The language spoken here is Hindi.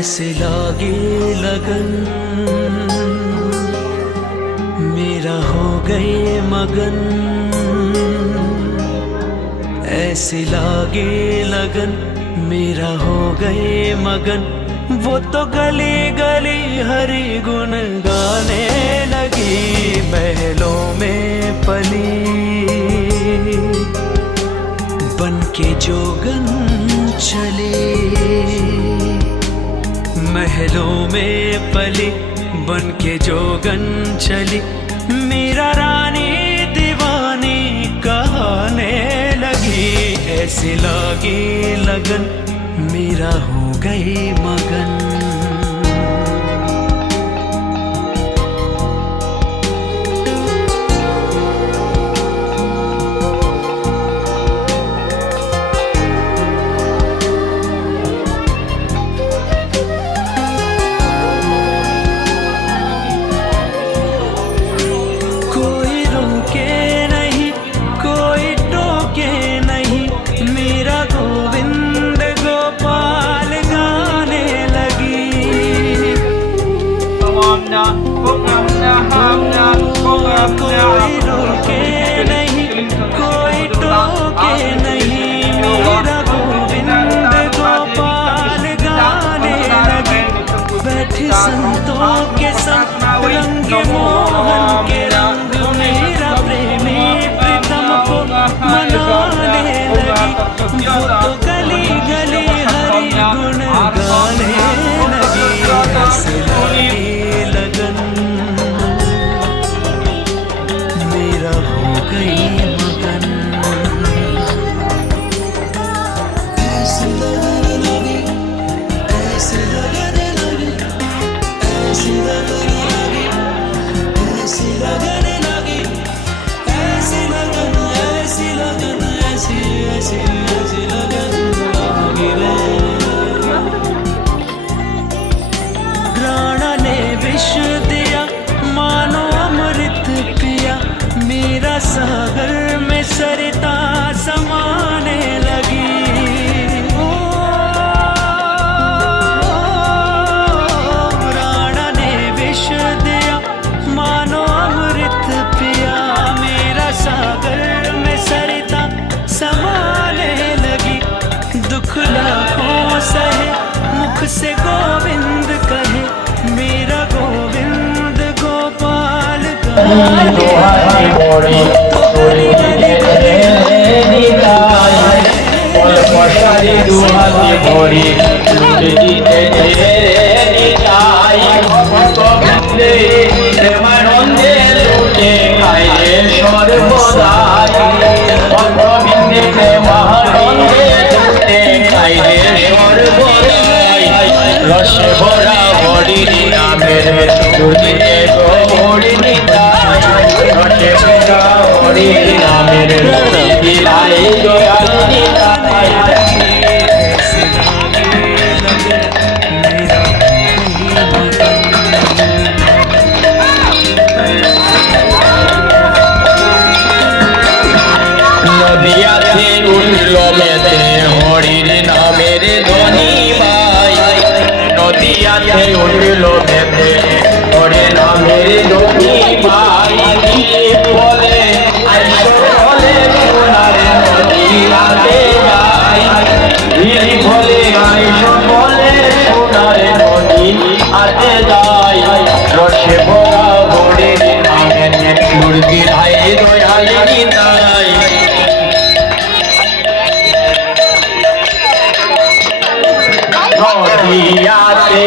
ऐसे लागे लगन मेरा हो गए मगन, ऐसे लागे लगन मेरा हो गए मगन। वो तो गली गली हरि गुण गाने लगी, महलों में पली बन के जोगन चली, महलों में पली बन के जोगन चली। मेरा रानी दीवानी कहाने लगी, ऐसे लागी लगन मेरा हो गई मगन। कोई रोके नहीं, कोई टोके नहीं, मेरा गोविंद गोपाल गाने लगे। बैठे संतों के संग रंग मोहन के रंग, मेरा प्रेमी प्रीतम को मनाने लगी। वो तो गली गली हरि गुण गाने लगी, ऐसे लगी लगन मेरा हो गई मगन। ऐसे लगने लगी, ऐसे लगने लगी, ऐसे लगने लगी, ऐसे लगने लगी, ऐसे लगन, ऐसी लगन, ऐसी ऐसी ऐसी लगन लगी रे। प्राणा ने विष दिया मानो अमृत पिया, मेरा सागर में सरिता समाने लगी। राणा ने विष दिया मानो अमृत पिया, मेरा सागर में सरिता समाने लगी। दुख लाखों सहे मुख से गोविंद कहे, मेरा गोविंद गोपाल রসে ভরা হরি নামের দুদিকে গৌরী নিতাই, রসে ভরা হরি নামের বিলাই দয়াল নিতাই। নদিয়াতে উঠল মেতে হরির নামের ধ্বনি ভাই, নদিয়াতে উঠল মেতে হরে নামের ধ্বনি ভাই। বলে বলে সোনার নদী রাতে ভাই, বলে বলে সোনার নদী আতে যায়। রসে ভরা হরির নামের মুরগি ভাই দয়াল নিতাই। নদিয়াতে